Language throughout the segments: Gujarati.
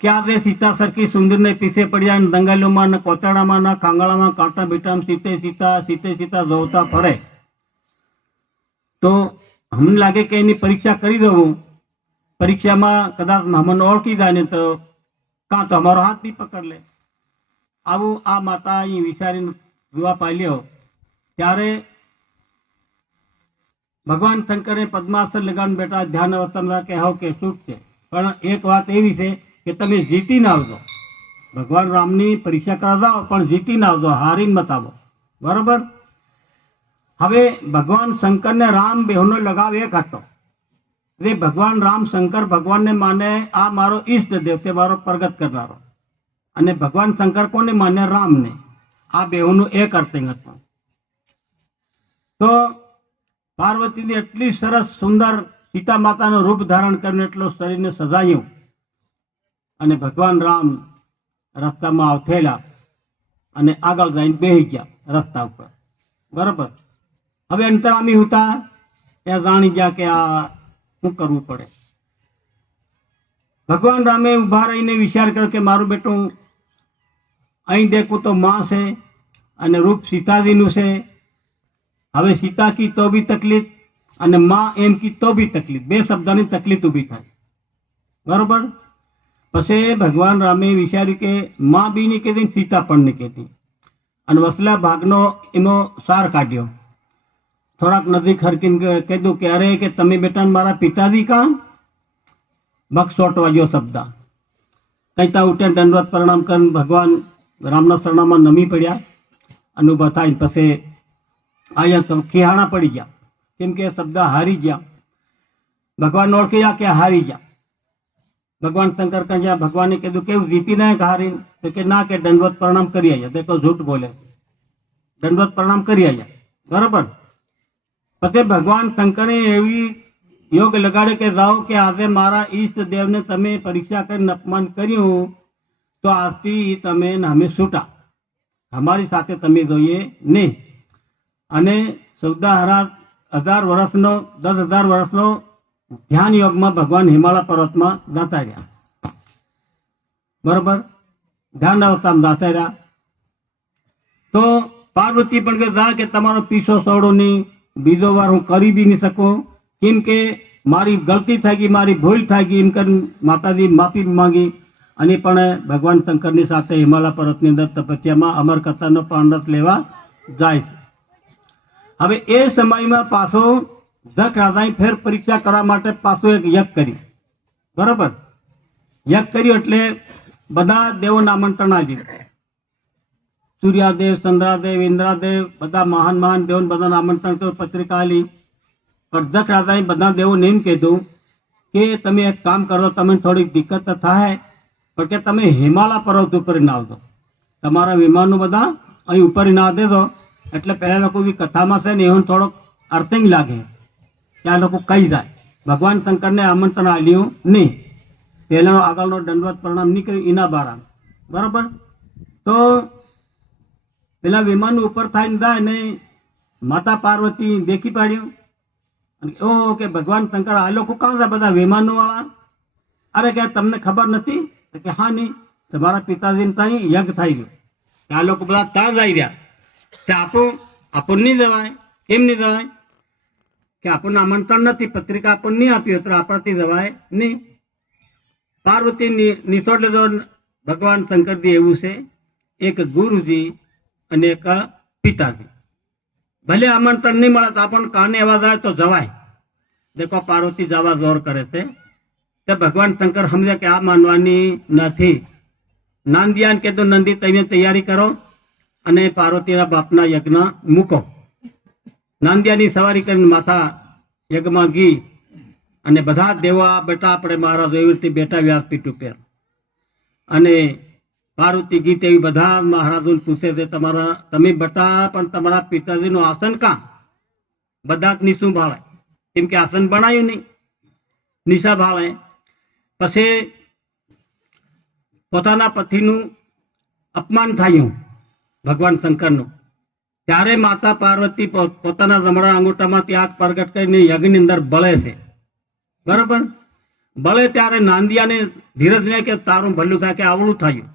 કે આજે સીતા સરખી સુંદરને પીછે પડ્યા ને દંગાલોમાં ને કોતરામાં ને કાંગળામાં કાંટા બીટામાં સીતે સીતા જોવતા ફરે. તો અમને લાગે કે એની પરીક્ષા કરી દઉં, પરીક્ષામાં કદાચ મને ઓળખી જાય ને તો કાં તો અમારો હાથ બી પકડ લે. આવું આ માતા અહીં વિચારીને જોવા પાલ્યો. ત્યારે ભગવાન શંકરે પદ્માસન લગાવીને બેઠા ધ્યાન અવસ્થામાં કે હાવ કે શું છે, પણ એક વાત એવી છે કે તમે જીતીને આવજો. ભગવાન રામની પરીક્ષા કરાવજો પણ જીતીને આવજો, હારીને મત આવો. બરોબર. હવે ભગવાન શંકરને રામ બેહનો લગાવ એક હતો. એટલે ભગવાન રામ શંકર ભગવાનને માને આ મારો ઈષ્ટદેવ છે, મારો પ્રગટ કરનારો. અને ભગવાન શંકર કોને માને? રામને. આ બેહનું એક અર્થિંગ હતું. તો પાર્વતીને એટલી સરસ સુંદર સીતા માતાનું રૂપ ધારણ કરીને એટલો શરીરને સજાયું અને ભગવાન રામ રસ્તામાં આવથેલા અને આગળ જઈને બેસી ગયા રસ્તા ઉપર. બરોબર. હવે અંતરામી હતા એ જાણી ગયા કે આ શું કરવું પડે. ભગવાન રામે ઉભા રહીને વિચાર કર્યો કે મારું બેટું અહીં દેખું તો માં છે અને રૂપ સીતાજીનું છે. હવે સીતા કી તો બી તકલીફ અને માં એમ કી તો બી તકલીફ, બે શબ્દની તકલીફ ઊભી થાય. બરોબર. પછી ભગવાન રામે વિચાર્યું કે માં બી નહીં કહેતી, સીતા પણ નહીં કહેતી, અને વસલા ભાગનો એનો સાર કાઢ્યો. થોડાક નજીક હરકીને કીધું કે અરે કે તમે બેટા મારા પિતાજી કાં? બક્ષોટ વાગ્યો શબ્દ. કહેતા ઉઠે દંડવત પ્રણામ કરીને ભગવાન રામના શરણામાં નમી પડ્યા અને ઊભા થાય. પછી અહીંયા તો ખિહાણા પડી ગયા, કેમ કે શબ્દ હારી ગયા. ભગવાન ઓળખી ગયા કે હારી ગયા. ભગવાન શંકર કહ્યા, ભગવાને કીધું કેવું જીતીને હારી? તો કે ના, કે દંડવત પ્રણામ કરી આવ્યા. દેખો જૂઠ બોલે, દંડવત પ્રણામ કરી આવ્યા. બરોબર. પછી ભગવાન શંકરે એવી યોગ લગાડે કે જાઓ કે આજે મારા ઈષ્ટ દેવને તમે પરીક્ષા કરીને અપમાન કર્યું, તો આજથી તમે નામે છૂટા, અમારી સાથે તમે જોઈએ નહીં. અને 14,000 વર્ષનો 10,000 વર્ષનો ધ્યાન યોગમાં ભગવાન હિમાલય પર્વતમાં જતા રહ્યા. બરોબર. ધ્યાન અવસ્થામાં જતા રહ્યા. તો પાર્વતી પણ કે જા કે તમારો પીછો છોડો નહીં, બીજો વાર હું કરી બી નહીં શકું, કેમ કે મારી ગલતી થઈ ગઈ, મારી ભૂલ થઈ ગઈ. એમ કરીને માતાજી માફી માંગી અને પણ ભગવાન શંકરની સાથે હિમાલય પર્વતની અંદર તપસ્યામાં અમર કથાનો પાંડસ લેવા જાય છે. હવે એ સમયમાં પાછો જખ રાજાએ ફેર પરીક્ષા કરવા માટે પાછો એક યજ્ઞ કર્યું. બરોબર. યજ્ઞ કર્યું એટલે બધા દેવોને આમંત્રણ આવ્યું. સૂર્યાદેવ, ચંદ્રાદેવ, ઇન્દ્રાદેવ, બધા મહાન મહાન દેવોને બધાને આમંત્રણ કર્યું, પત્રિકા આલી. પણ જખ રાજાએ બધા દેવોને એમ કીધું કે તમે એક કામ કરો, તમે થોડીક દિક્કત થાય પણ કે તમે હિમાલય પર્વત ઉપર ના આવજો, તમારા વિમાનનું બધા અહીં ઉપર ના દેજો. એટલે પહેલા લોકો કથામાં છે ને એવું થોડોક અર્થિંગ લાગે કે આ લોકો કઈ જાય. ભગવાન શંકરને આમંત્રણ આલ્યું નહીં, પહેલાનો આગળનો દંડવત પ્રણામ નહીં કર્યું એના બારા. બરોબર. તો પેલા વિમાન ઉપર થઈને જાય ને માતા પાર્વતી દેખી પાડ્યું અને ઓ કે ભગવાન શંકર આ લોકો કાં છે બધા વિમાનો વાળા? અરે કે તમને ખબર નથી? કે હા નહીં, તમારા પિતાજીને ત્યાં યજ્ઞ થઈ ગયો, આ લોકો બધા ત્યાં જઈ રહ્યા. આપણ નહીં જવાય. કેમ નહીં જવાય? કે આપણને આમંત્રણ નથી, પત્રિકા આપણને નહીં આપી તો આપણાથી જવાય નહીં. પાર્વતી નિસોડ ભગવાન શંકરજી એવું છે, એક ગુરુજી અને એક પિતાજી. ભલે આમંત્રણ નહીં મળે તો આપણને કાને એવા જાય તો જવાય. દેખો પાર્વતી જવા જોર કરે છે. તે ભગવાન શંકર સમજે કે આ માનવાની નથી. નાંદિયાને કીધું નંદી તમે તૈયારી કરો અને પાર્વતીના બાપના યજ્ઞ મૂકો. નાંદિયાની સવારી કરીને માથા યજ્ઞમાં ગઈ અને બધા દેવો બેટા આપણે મહારાજ એવી રીતે બેઠા વ્યાસપીઠ ઉપર. અને પાર્વતી ગીત એવી બધા મહારાજોને પૂછે છે તમે બેટા પણ તમારા પિતાજીનું આસન કાં? બધા જ નિશું ભાળે, કેમ કે આસન બનાવ્યું નહીં, નિશા ભાળે. પછી પોતાના પતિનું અપમાન થયું ભગવાન શંકરનું. ત્યારે માતા પાર્વતી પોતાના જમણા અંગૂઠામાંથી આગ પ્રગટ કરીને યજ્ઞની અંદર બળે છે. બરોબર. ભલે ત્યારે નાંદિયાને ધીરજને કે તારું ભલું થાય કે આવડું થયું.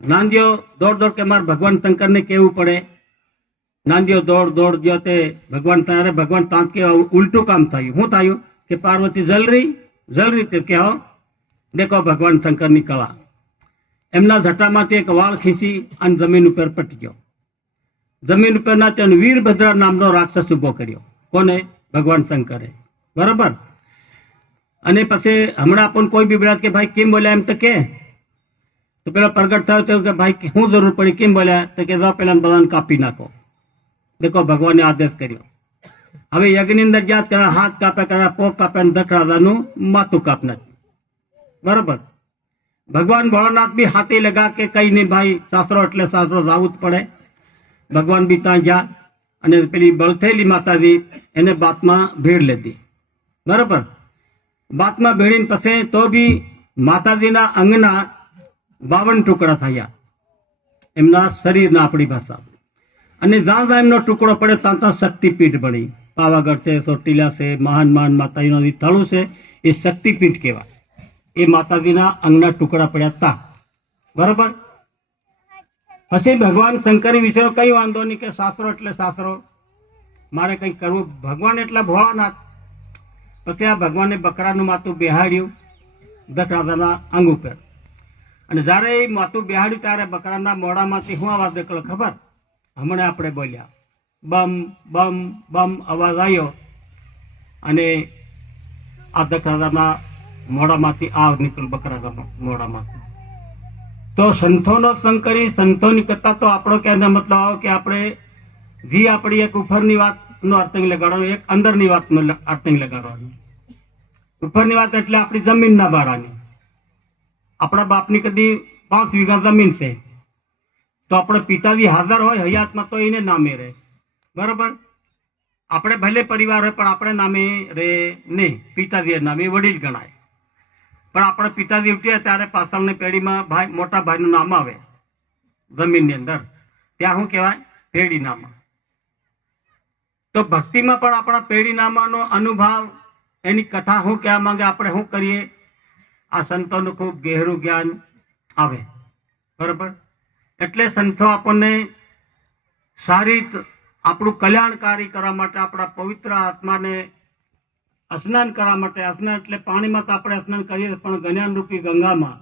નાંદિયો દોડ દોડ કે મારે ભગવાન શંકરને કેવું પડે. નાંદિયો દોડ દોડ ગયો તે ભગવાન ત્યારે ભગવાન તાંત કે ઉલટું કામ થયું. શું થયું કે પાર્વતી જલરી તે કહો દેખો ભગવાન શંકરની કળા. એમના જટામાંથી એક વાળ ખીસી અને જમીન ઉપર પટી ગયો. જમીન ઉપર ના તેને વીરભદ્ર નામનો રાક્ષસ ઉભો કર્યો. કોને? ભગવાન શંકરે. બરાબર. અને પછી હમણાં આપણને કોઈ બી બોલ્યા કે ભાઈ કેમ બોલ્યા એમ તો કે તો પેલા પ્રગટ થયો કે ભાઈ શું જરૂર પડી કેમ બોલ્યા તો કે જાઓ પેલા બધાને કાપી નાખો. દેખો ભગવાને આદેશ કર્યો. હવે યજ્ઞની અંદર જ્યાં કર્યા હાથ કાપે કર્યા પોક કાપે દખરાજાનું માથું કાપ નાખ્યું. બરાબર. ભગવાન ભોળાનાથ બી હાથી લગા કે કઈ નહીં ભાઈ સાસરો એટલે સાસરો જવું જ પડે. ભગવાન બી ત્યાં ગયા અને પેલી બળથેલી માતાજી એને બાતમાં ભેળ લીધી. બરાબર. બાતમાં ભેળીને પછી તો બી માતાજીના અંગના 52 ટુકડા થયા એમના શરીરના આપણી ભાષા. અને જ્યાં જ્યાં એમનો ટુકડો પડે ત્યાં ત્યાં શક્તિપીઠ બની. પાવાગઢ છે, ચોટીલા છે, મહાન માતાજીનો સ્થળો છે એ શક્તિપીઠ કહેવાય. એ માતાજીના અંગના ટુકડા પડ્યા હતા. બરાબર. પછી ભગવાન શંકરી વિશે કઈ વાંધો નહીં કે સાસરો એટલે સાસરો મારે કંઈ કરવું. ભગવાન એટલા ભોળાનાથ. પછી આ ભગવાને બકરાનું માથું બેહાડ્યું દશરાજાના અંગ ઉપર. અને જ્યારે એ માથું બેહાડ્યું ત્યારે બકરાના મોઢામાંથી શું અવાજ નીકળ્યો ખબર? હમણાં આપણે બોલ્યા બમ બમ બમ અવાજ આવ્યો અને આ દશરાજાના મોઢામાંથી આ નીકળ્યું બકરાના મોઢામાંથી. તો સંતોનો શંકરી સંતોની કરતા તો આપણો કહેવાનો મતલબ આવો કે આપણે જે આપણી એક ઉપરની વાતનો અર્થિંગ લગાડવાનો, એક અંદરની વાતનો અર્થિંગ લગાડવાનો. ઉપરની વાત એટલે આપણી જમીનના બારાની. આપણા બાપની કદી 5 વીઘા જમીન છે તો આપણે પિતાજી હાજર હોય હયાતમાં તો એને નામે રહે. બરાબર. આપણે ભલે પરિવાર હોય પણ આપણે નામે રહે નહીં. પિતાજી નામે વડીલ ગણાય. પણ આપણે પિતાજી ઉઠીએ ત્યારે પાછળની પેઢીમાં ભાઈ મોટા ભાઈનું નામ આવે જમીનની અંદર. ત્યાં શું કહેવાય? પેઢી નામા. તો ભક્તિમાં પણ આપણા પેઢી નામાનો અનુભવ એની કથા શું કહેવા માંગે આપણે શું કરીએ આ સંતોનું ખૂબ ગહેરું જ્ઞાન આવે. બરાબર. એટલે સંતો આપણને સારી આપણું કલ્યાણકારી કરવા માટે આપણા પવિત્ર આત્માને સ્નાન કરવા માટે, સ્નાન એટલે પાણીમાં તો આપણે સ્નાન કરીએ પણ જ્ઞાનરૂપી ગંગામાં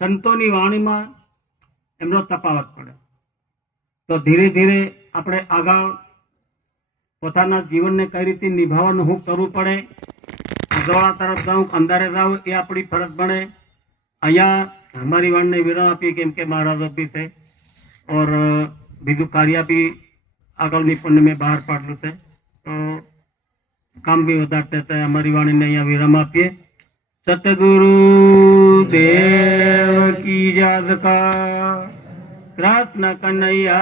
સંતોની વાણીમાં એમનો તફાવત પડે. તો ધીરે ધીરે આપણે આગળ પોતાના જીવનને કઈ રીતે નિભાવવાનું શું કરવું પડે, ઉજવળા તરફ જાઉં અંધારે જાઉં એ આપણી ફરજ બને. અહીંયા हमारी वाण ने विराम आपी केम के महाराज भी थे और बीजू कार्य भी आगल पुण्य में बहार पाड़लू थे तो काम भी વધારते थे. हमारी वाणी ने यहाँ विराम आपीए. सतगुरु देव की जय का कृष्ण कन्हैया